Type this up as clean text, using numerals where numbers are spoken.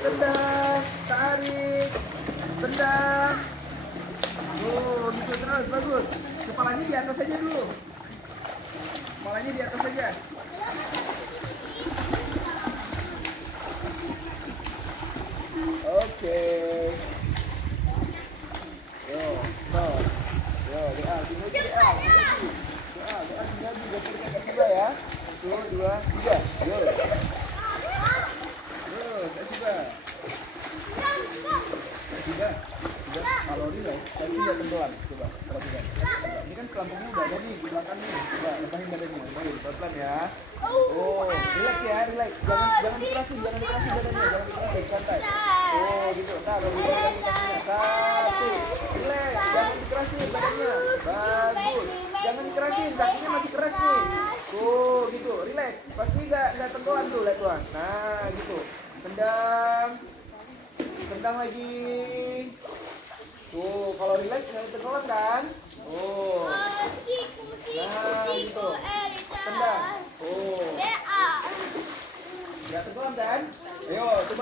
tendang, tarik, tendang. Oh, gitu terus, bagus. Kepalanya di atas aja dulu. Kepalanya di atas aja. Oke. Yo, stop. Yo, doa, tinggal doa. Doa, tinggal tiga ya. 1, 2, 3. Yo. Yo, tiga. Tiga kalori lah. Tadi tidak tentuan. Coba, kalau tidak. Ini kan pelampungnya udah ada nih di belakang nih. Coba, lebahin badannya, lebahin pelan-pelan ya. Oh, relax ya, relax. Jangan dikerasin badannya, jangan dikerasin, santai. Oh, gitu. Ntar lebih dari kakinya. 1, relax. Jangan dikerasin badannya. Bagus. Jangan dikerasin, kakinya masih keras nih. Oh, gitu. Relax. Pasti nggak tenggelam tuh, lihat tuan. Nah, gitu. Tendang. Tendang lagi. Tuh, kalau relax nggak tenggelam kan? Oh. Nah, gitu. Tendang. Oh. Nggak tenggelam kan? Ayo, coba.